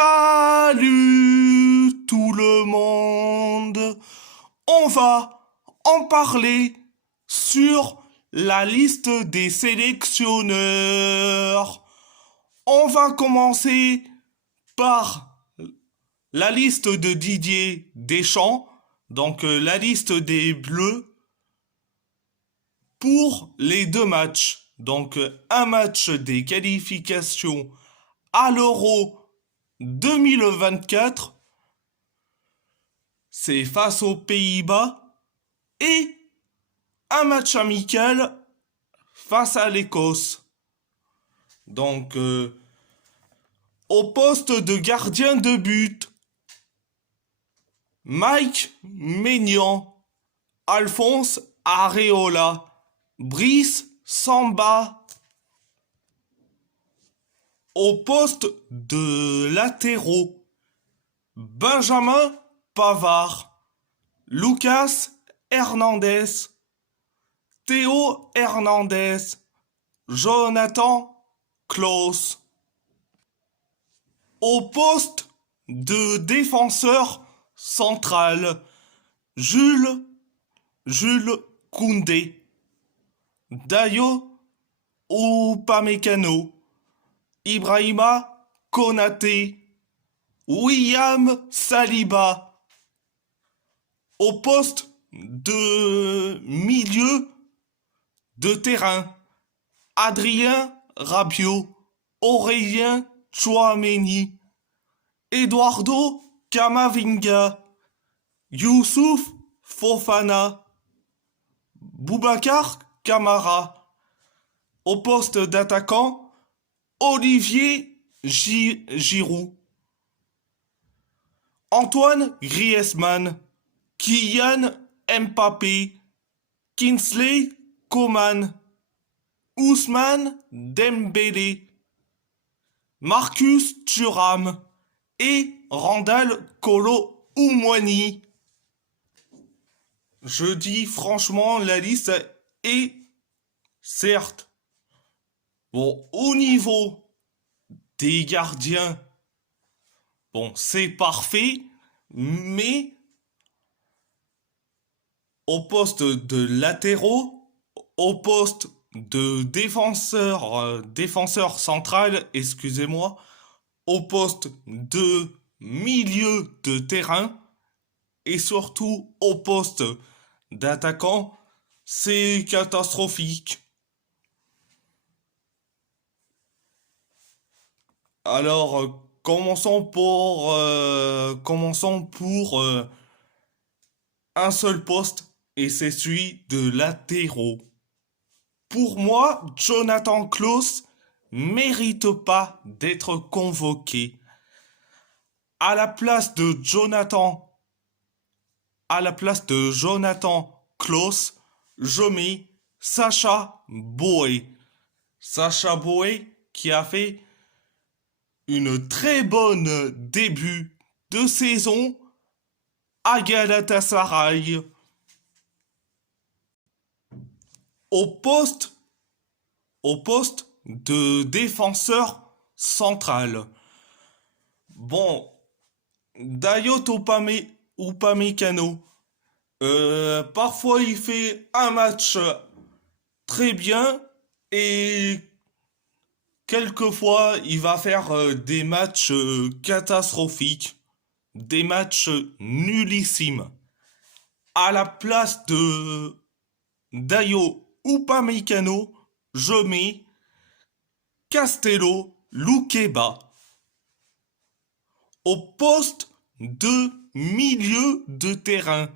Salut tout le monde. On va en parler sur la liste des sélectionneurs. On va commencer par la liste de Didier Deschamps, donc la liste des Bleus pour les deux matchs. Donc un match des qualifications à l'Euro 2024, c'est face aux Pays-Bas, et un match amical face à l'Écosse. Donc au poste de gardien de but, Mike Maignan, Alphonse Areola, Brice Samba. Au poste de latéraux, Benjamin Pavard, Lucas Hernandez, Théo Hernandez, Jonathan Klaus. Au poste de défenseur central, Jules Koundé, Dayo Upamecano, Ibrahima Konaté, William Saliba. Au poste de milieu de terrain, Adrien Rabiot, Aurélien Tchouaméni, Eduardo Camavinga, Youssouf Fofana, Boubacar Kamara. Au poste d'attaquant, Olivier Giroud, Antoine Griezmann, Kylian Mbappé, Kingsley Coman, Ousmane Dembélé, Marcus Thuram et Randal Kolo Muani. Je dis franchement, la liste est certes bon au niveau des gardiens. Bon, c'est parfait, mais au poste de latéraux, au poste de défenseur central, excusez-moi, au poste de milieu de terrain et surtout au poste d'attaquant, c'est catastrophique. Alors, commençons pour un seul poste, et c'est celui de latéraux. Pour moi, Jonathan Klaus mérite pas d'être convoqué. À la place de Jonathan Klaus, je mets Sacha Boey. Sacha Boey qui a fait une très bonne début de saison à Galatasaray. Au poste de défenseur central. Bon, Dayot Upamecano, parfois il fait un match très bien et quelquefois il va faire des matchs catastrophiques, des matchs nullissimes. À la place de Dayo Upamecano, je mets Castello Luqueba. Au poste de milieu de terrain.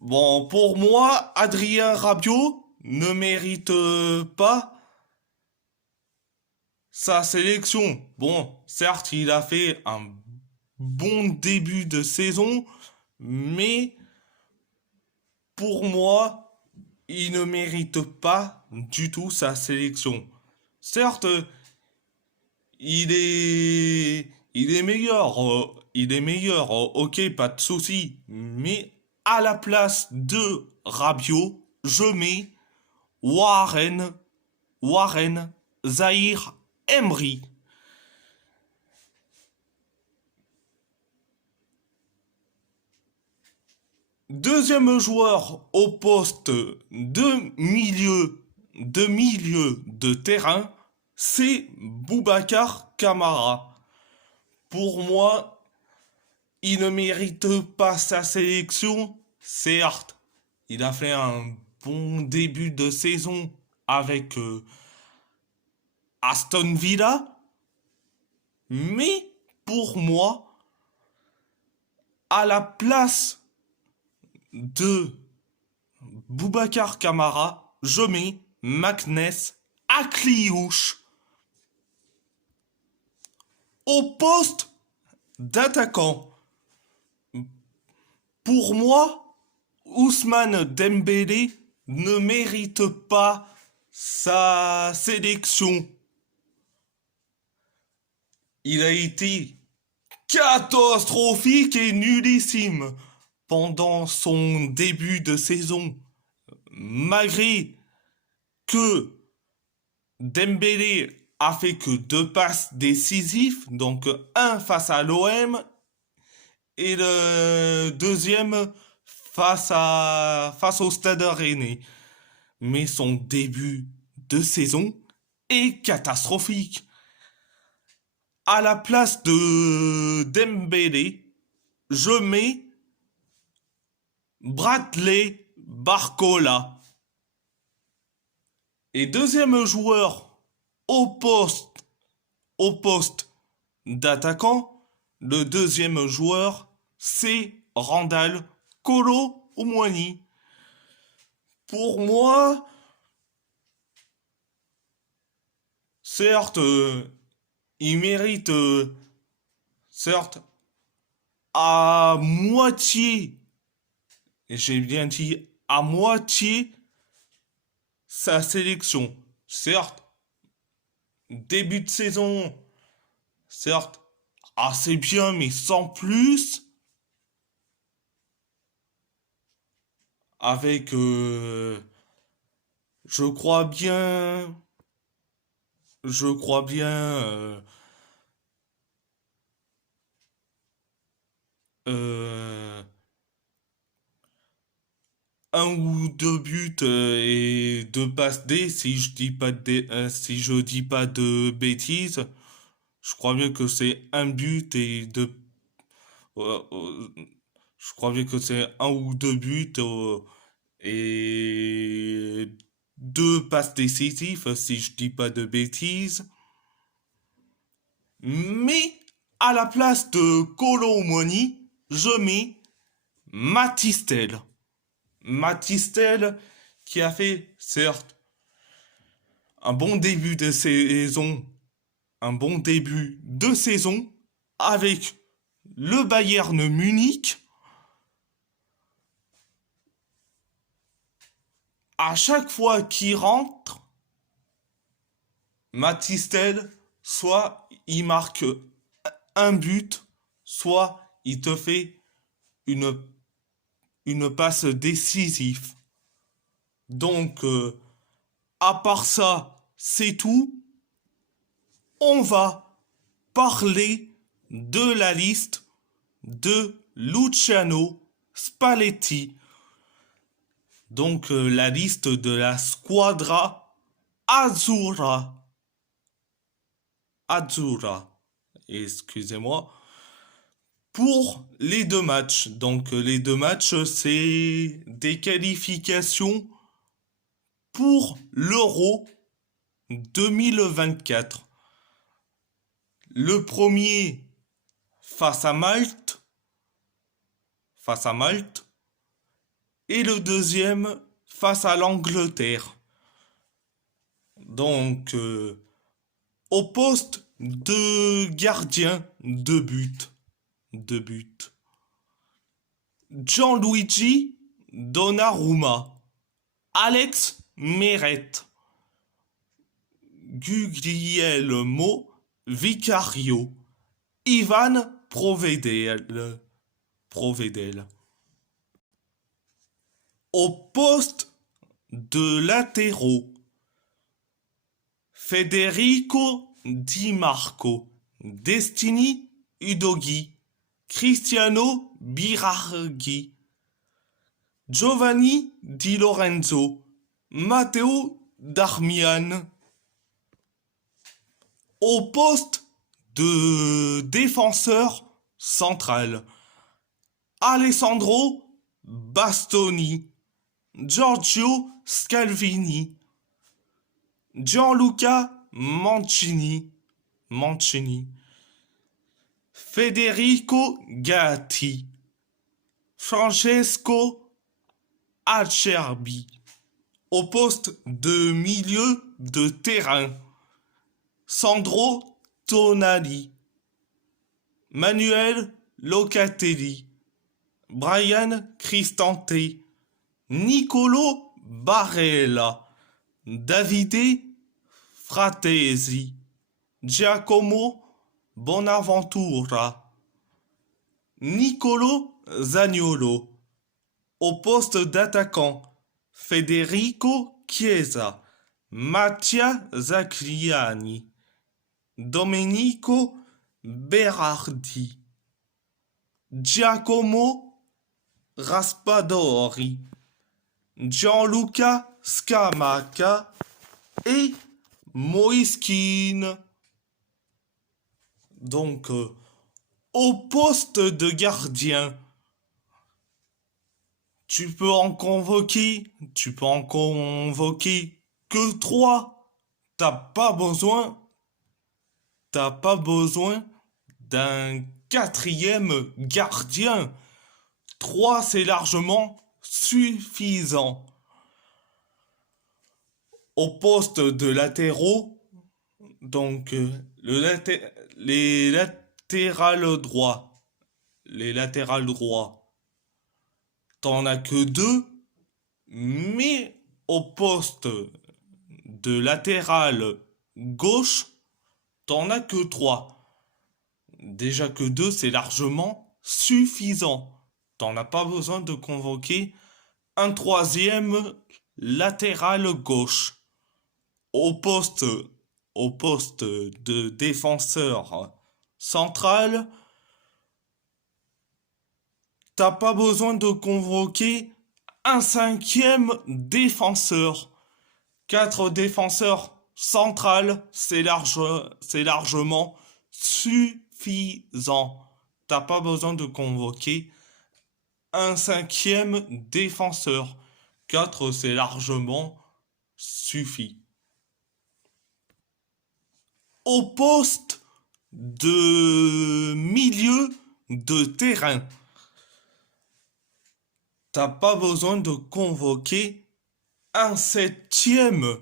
Bon, pour moi, Adrien Rabiot ne mérite pas sa sélection. Bon, certes, il a fait un bon début de saison, mais pour moi, il ne mérite pas du tout sa sélection. Certes, il est meilleur, ok, pas de souci, mais à la place de Rabiot, je mets Warren Zahir Emery. Deuxième joueur au poste de milieu de terrain, c'est Boubacar Kamara. Pour moi, il ne mérite pas sa sélection, certes. Il a fait un bon début de saison avec Aston Villa, mais pour moi, à la place de Boubacar Kamara, je mets Magnès Akliouche au poste d'attaquant. Pour moi, Ousmane Dembélé ne mérite pas sa sélection. Il a été catastrophique et nullissime pendant son début de saison. Malgré que Dembélé a fait que 2 passes décisives, donc un face à l'OM et le deuxième face au Stade Rennais. Mais son début de saison est catastrophique. À la place de Dembélé, je mets Bradley Barcola. Et deuxième joueur au poste, au poste d'attaquant, le deuxième joueur, c'est Randal Kolo Muani. Pour moi, certes, il mérite, certes, à moitié, et j'ai bien dit à moitié, sa sélection. Certes, début de saison, certes, assez bien, mais sans plus. Avec, je crois bien, je crois bien, euh, un ou deux buts et 2 passes D, si je dis pas de bêtises. Je crois bien que c'est un but et deux. euh, euh, je crois bien que c'est un ou deux buts et 2 passes décisives, si je dis pas de bêtises. Mais à la place de Kolo Muani, je mets Matistel. Matistel qui a fait, certes, un bon début de saison, un bon début de saison avec le Bayern Munich. À chaque fois qu'il rentre, Matistel, soit il marque un but, soit il te fait une, une passe décisive. Donc, à part ça, c'est tout. On va parler de la liste de Luciano Spalletti. Donc, la liste de la squadra Azzurra. Azzurra. Excusez-moi. Pour les 2 matchs. Donc, les 2 matchs, c'est des qualifications pour l'Euro 2024. Le premier face à Malte, et le deuxième face à l'Angleterre. Donc, au poste de gardien de but, Gianluigi Donnarumma, Alex Meret, Guglielmo Vicario, Ivan Provedel. Au poste de latéraux, Federico Di Marco, Destiny Udogi, Cristiano Biraghi, Giovanni Di Lorenzo, Matteo Darmian. Au poste de défenseur central, Alessandro Bastoni, Giorgio Scalvini, Gianluca Mancini, Federico Gatti, Francesco Acerbi. Au poste de milieu de terrain, Sandro Tonali, Manuel Locatelli, Brian Cristante, Nicolo Barella, Davide Fratesi, Giacomo Bonaventura, Nicolo Zaniolo. Au poste d'attaquant, Federico Chiesa, Mattia Zagliani, Domenico Berardi, Giacomo Raspadori, Gianluca Scamacca et Moïse Kean. Donc, au poste de gardien, tu peux en convoquer que trois. T'as pas besoin d'un quatrième gardien. Trois, c'est largement suffisant. Au poste de latéraux, donc les latérales droits, t'en as que deux, mais au poste de latéral gauche, t'en as que trois. Déjà que deux, c'est largement suffisant. T'en as pas besoin de convoquer un troisième latéral gauche. Au poste de défenseur central, t'as pas besoin de convoquer un cinquième défenseur. Quatre défenseurs centrales, c'est largement suffisant. T'as pas besoin de convoquer un cinquième défenseur. Quatre, c'est largement suffit. Au poste de milieu de terrain, t'as pas besoin de convoquer un septième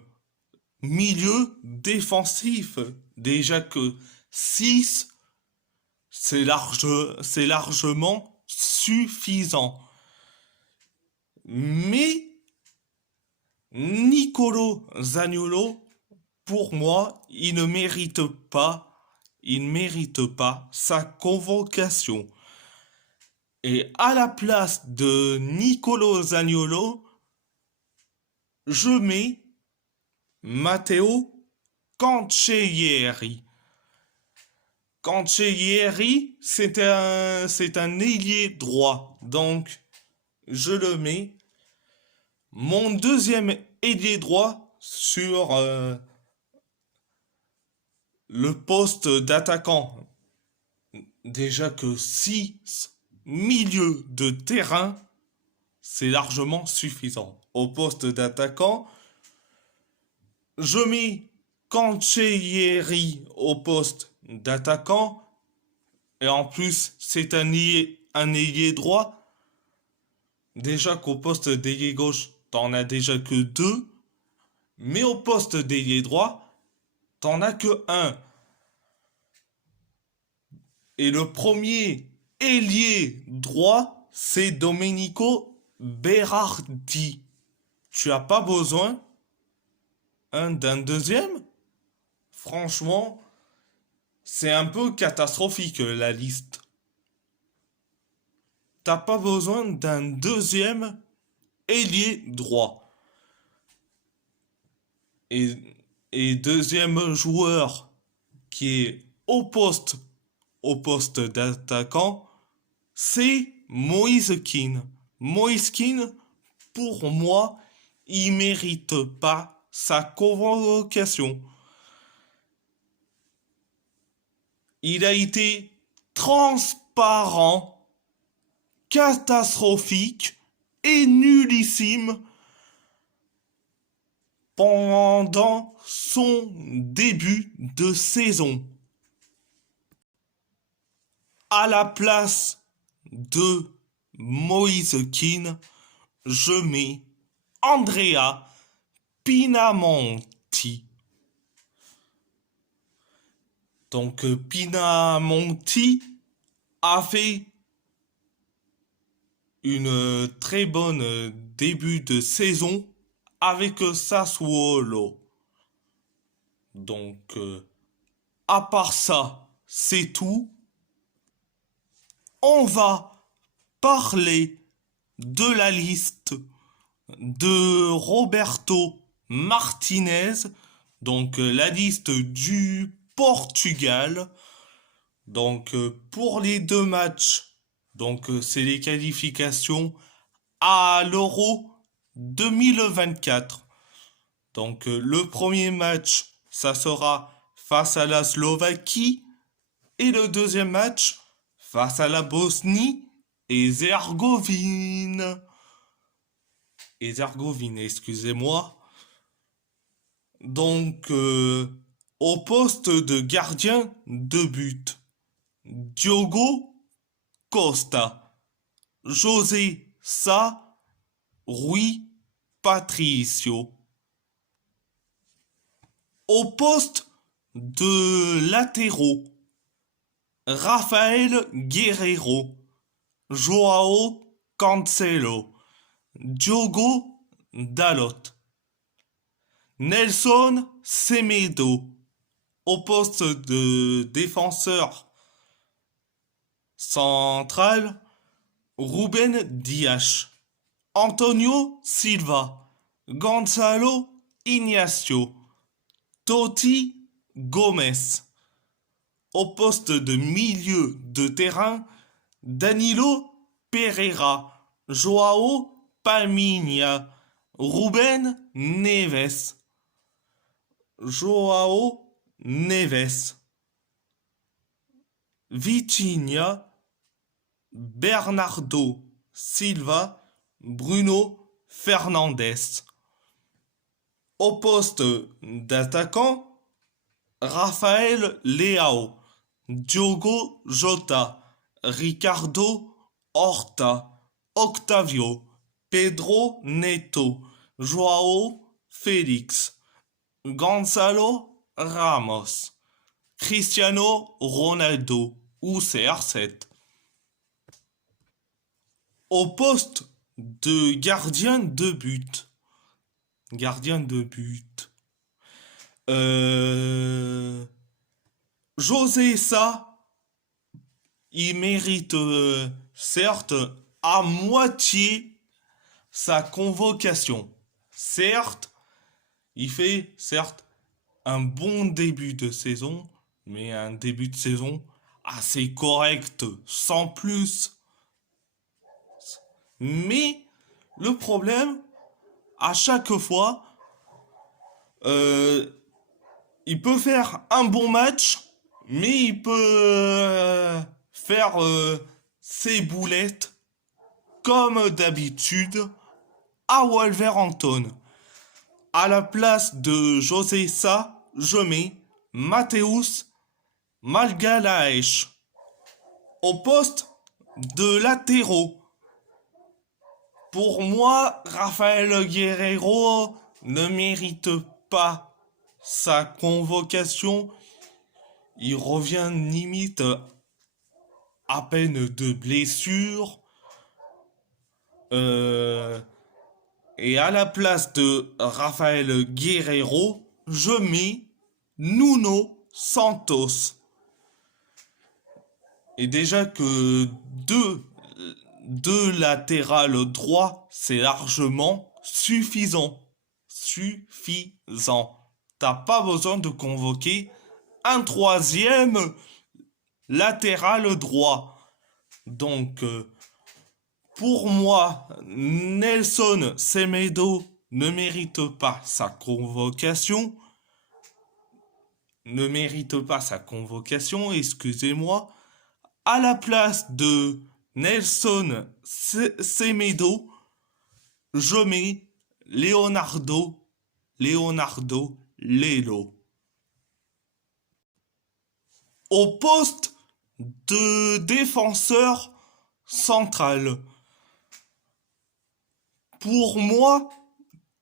milieu défensif. Déjà que 6, c'est largement suffisant. Mais Nicolo Zaniolo, pour moi, il ne mérite pas sa convocation. Et à la place de Nicolo Zaniolo, je mets Matteo Cancellieri. Cancellieri, c'est un ailier droit, donc je le mets. Mon deuxième ailier droit sur le poste d'attaquant. Déjà que 6 milieux de terrain, c'est largement suffisant. Au poste d'attaquant, je mets Cancellieri au poste d'attaquant. Et en plus, c'est un ailier droit. Déjà qu'au poste d'ailier gauche, t'en as déjà que 2. Mais au poste d'ailier droit, t'en as que 1. Et le premier ailier droit, c'est Domenico Berardi. Tu as pas besoin d'un deuxième? Franchement, c'est un peu catastrophique la liste. T'as pas besoin d'un deuxième ailier droit. Et deuxième joueur qui est au poste d'attaquant, c'est Moïse Kean. Moïse Kean, pour moi, il mérite pas sa convocation. Il a été transparent, catastrophique et nullissime pendant son début de saison. À la place de Moïse Kean, je mets Andrea Pinamonti. Donc Pinamonti a fait une très bonne début de saison avec Sassuolo. Donc à part ça, c'est tout. On va parler de la liste de Roberto Martinez, donc la liste du Portugal. Donc pour les deux matchs, donc c'est les qualifications à l'Euro 2024. Donc le premier match, ça sera face à la Slovaquie et le deuxième match face à la Bosnie et Herzégovine. Excusez-moi. Donc, au poste de gardien de but, Diogo Costa, José Sa, Rui Patricio. Au poste de latéraux, Rafael Guerreiro, Joao Cancelo, Diogo Dalot, Nelson Semedo. Au poste de défenseur central, Ruben Dias, Antonio Silva, Gonzalo Ignacio, Totti Gomez. Au poste de milieu de terrain, Danilo Pereira, Joao Palminha, Ruben Neves, Joao Neves, Vitinha, Bernardo Silva, Bruno Fernandes. Au poste d'attaquant, Rafael Leao, Diogo Jota, Ricardo Horta, Octavio, Pedro Neto, Joao Félix, Gonzalo Ramos, Cristiano Ronaldo ou CR7. Au poste de gardien de but. José Sa, il mérite certes à moitié sa convocation. Certes, il fait certes un bon début de saison, mais un début de saison assez correct, sans plus. Mais le problème, à chaque fois, il peut faire un bon match, mais il peut faire ses boulettes comme d'habitude à Wolverhampton. À la place de José Sa, je mets Mateusz Magalhaes. Au poste de latéraux, pour moi, Rafael Guerreiro ne mérite pas sa convocation. Il revient limite à peine de blessure. Et à la place de Rafael Guerreiro, je mets Nuno Santos. Et déjà que deux latérales droits, c'est largement suffisant. T'as pas besoin de convoquer un troisième latéral droit. Donc, Pour moi, Nelson Semedo ne mérite pas sa convocation. Ne mérite pas sa convocation, excusez-moi. À la place de Nelson Semedo, je mets Leonardo Lelo. Au poste de défenseur central. Pour moi,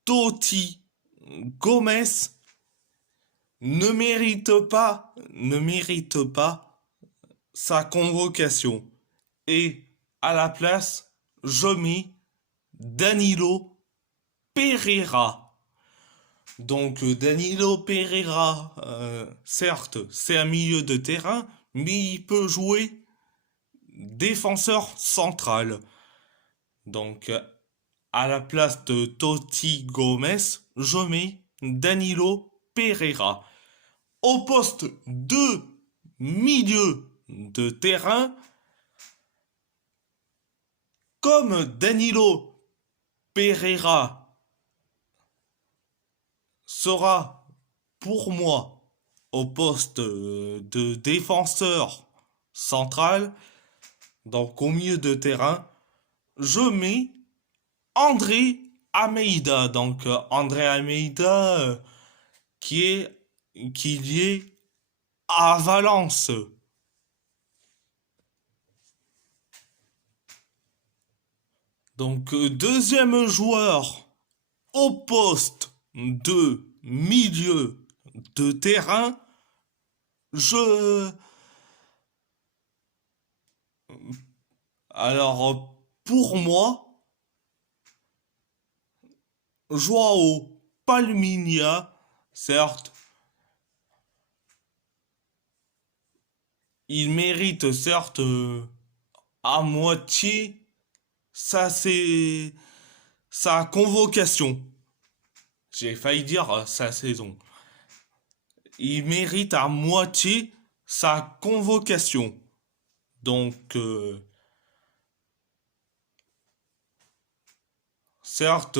Totti Gomez ne mérite pas sa convocation. Et à la place, je mets Danilo Pereira. Donc Danilo Pereira, certes, c'est un milieu de terrain, mais il peut jouer défenseur central. Donc à la place de Totti Gomez, je mets Danilo Pereira. Au poste de milieu de terrain, comme Danilo Pereira sera pour moi au poste de défenseur central, donc au milieu de terrain, je mets André Almeida. Donc André Almeida qui est à Valence. Donc deuxième joueur au poste de milieu de terrain, je... Alors pour moi, Joao Palminha, certes, il mérite certes à moitié ça c'est sa convocation. J'ai failli dire sa saison. Il mérite à moitié sa convocation. Donc certes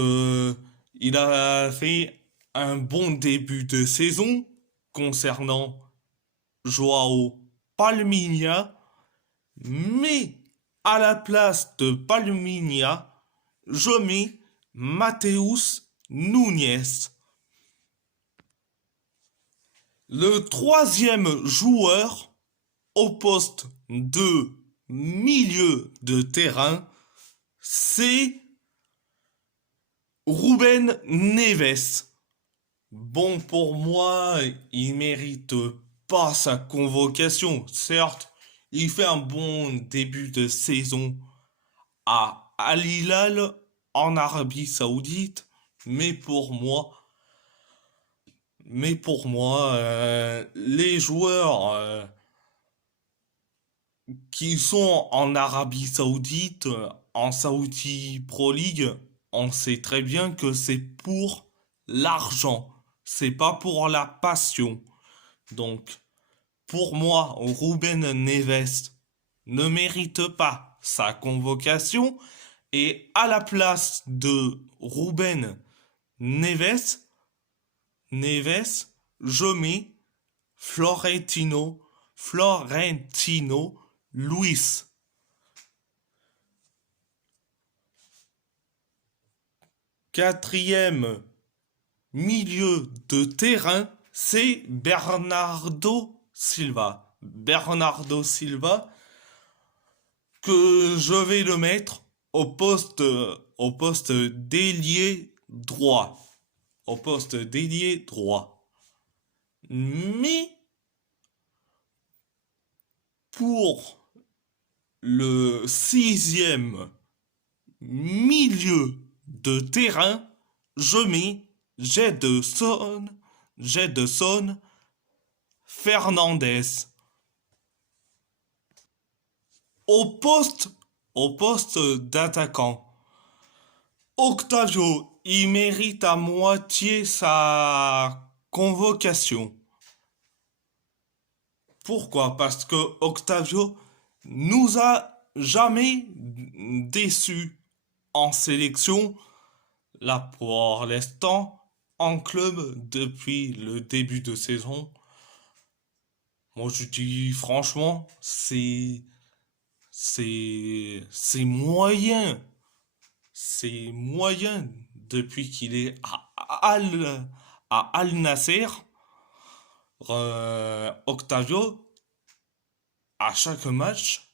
il a fait un bon début de saison concernant Joao Palminha, mais à la place de Palminha, je mets Mateus Nunes. Le troisième joueur au poste de milieu de terrain, c'est Ruben Neves. Bon, pour moi, il mérite pas sa convocation. Certes, il fait un bon début de saison à Al Hilal en Arabie Saoudite, mais pour moi, les joueurs qui sont en Arabie Saoudite, en Saudi Pro League, on sait très bien que c'est pour l'argent, c'est pas pour la passion. Donc, pour moi, Ruben Neves ne mérite pas sa convocation et à la place de Ruben Neves, je mets Florentino Luis. Quatrième milieu de terrain, c'est Bernardo Silva. Bernardo Silva, que je vais le mettre au poste d'ailier droit. Au poste d'ailier droit. Mais pour le sixième milieu de terrain, je mets Jedson Fernandez. Au poste, au poste d'attaquant, Octavio, il mérite à moitié sa convocation. Pourquoi? Parce que Octavio nous a jamais déçu en sélection, là pour l'instant, en club depuis le début de saison. Moi je dis franchement, c'est moyen. C'est moyen depuis qu'il est à Al Nasser. Octavio, à chaque match,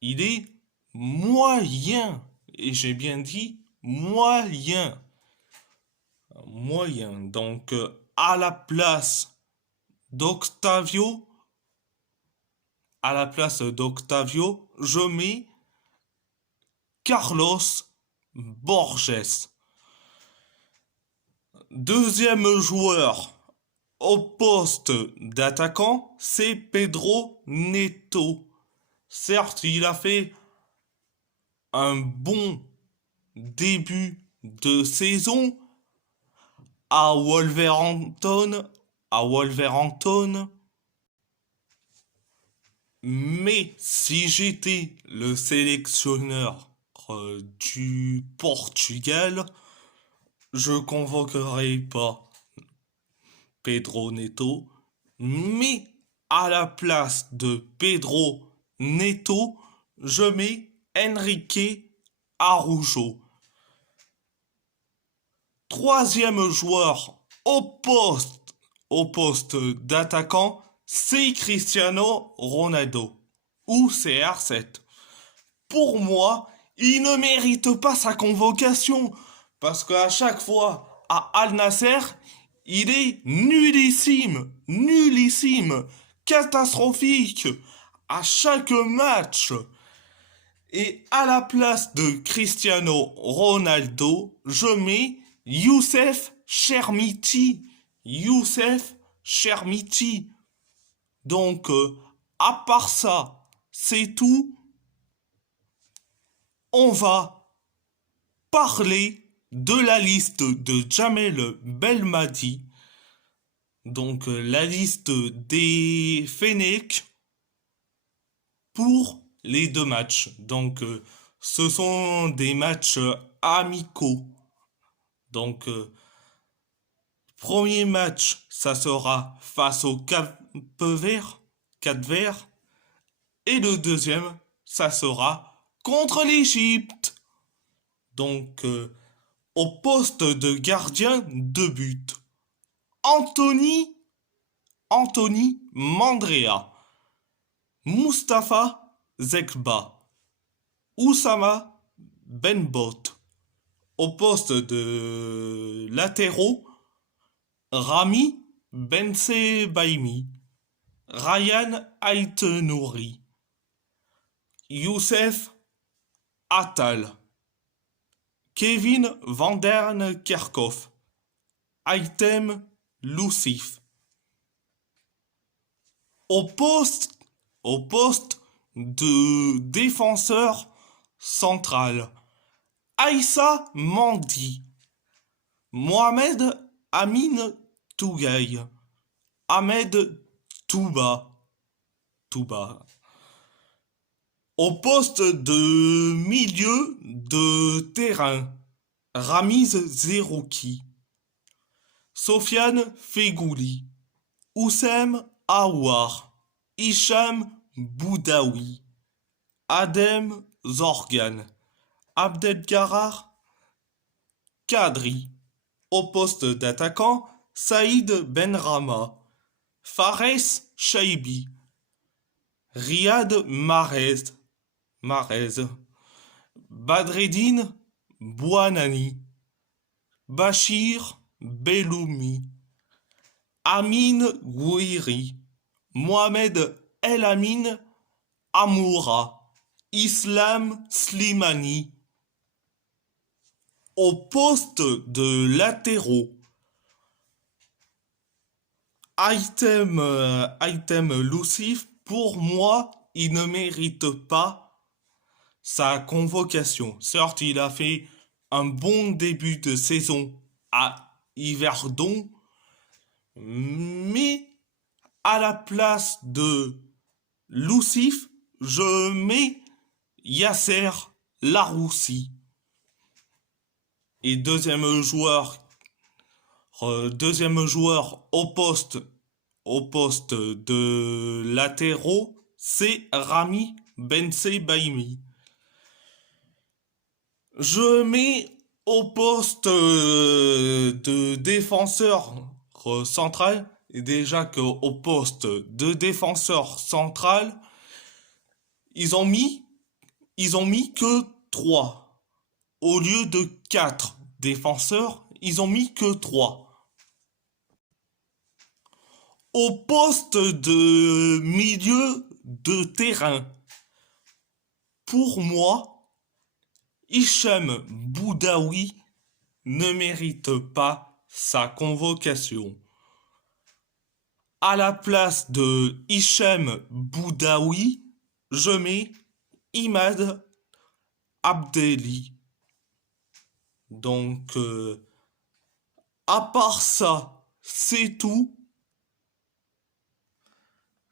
il est moyen. Et j'ai bien dit moyen. Moyen. Donc, à la place d'Octavio, je mets Carlos Borges. Deuxième joueur au poste d'attaquant, c'est Pedro Neto. Certes, il a fait un bon début de saison à Wolverhampton, mais si j'étais le sélectionneur du Portugal, je convoquerais pas Pedro Neto, mais à la place de Pedro Neto, je mets Enrique Araujo. Troisième joueur au poste d'attaquant, c'est Cristiano Ronaldo ou CR7. Pour moi, il ne mérite pas sa convocation parce qu'à chaque fois à Al Nasser, il est nullissime, catastrophique à chaque match. Et à la place de Cristiano Ronaldo, je mets Youssef Chermiti. Youssef Chermiti. Donc, à part ça, c'est tout. On va parler de la liste de Jamel Belmadi. Donc, la liste des Fennecs pour les deux matchs. Donc, ce sont des matchs amicaux. Donc, premier match, ça sera face au Cap Vert. Et le deuxième, ça sera contre l'Égypte. Donc, au poste de gardien de but, Anthony Mandrea, Mustapha Zekba, Oussama Benbot. Au poste de latéraux, Rami Bensebaimi, Ryan Aït-Nouri, Youssef Attal, Kevin Vanderkerkhoff, Aitem Loussif. Au poste de défenseur central, Aïssa Mandi, Mohamed Amin Tougaï, Ahmed Touba. Au poste de milieu de terrain, Ramiz Zerouki, Sofiane Fegouli, Oussem Aouar, Hicham Boudaoui, Adem Zorgan, Abdelkarar Kadri. Au poste d'attaquant, Saïd Benrama, Fares Chaibi, Riyad Mahrez, Badreddine Bouanani, Bachir Belloumi, Amin Gouiri, Mohamed El Amin Amoura, Islam Slimani. Au poste de latéraux, Aitem Loussif, pour moi, il ne mérite pas sa convocation. Certes, il a fait un bon début de saison à Yverdon, mais à la place de Loussif, je mets Yasser Laroussi. Et deuxième joueur au poste de latéraux, c'est Rami Bensebaini. Je mets au poste de défenseur central, et déjà qu'au poste de défenseur central, ils ont mis, ils ont mis que 3. Au lieu de 4 défenseurs, ils ont mis que 3. Au poste de milieu de terrain, pour moi, Hicham Boudaoui ne mérite pas sa convocation. À la place de Hicham Boudaoui, je mets Imad Abdelli. Donc, à part ça, c'est tout.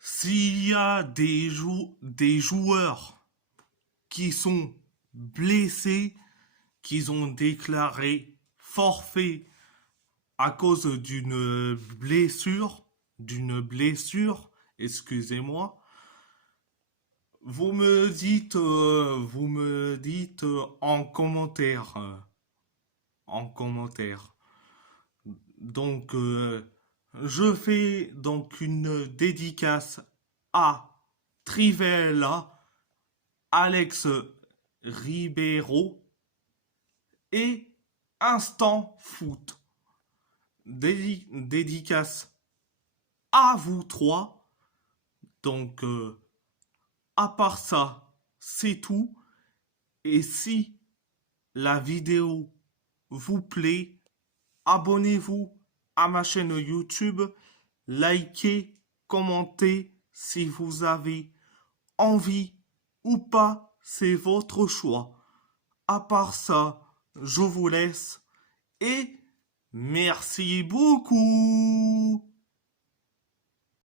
S'il y a des joueurs qui sont blessés, qui ont déclaré forfait à cause d'une blessure, excusez-moi, vous me dites en commentaire. Donc, je fais donc une dédicace à Trivella, Alex Ribeiro et Instant Foot. Dédicace à vous trois. Donc, à part ça, c'est tout. Et si la vidéo vous plaît, abonnez-vous à ma chaîne YouTube, likez, commentez si vous avez envie ou pas, c'est votre choix. À part ça, je vous laisse et merci beaucoup.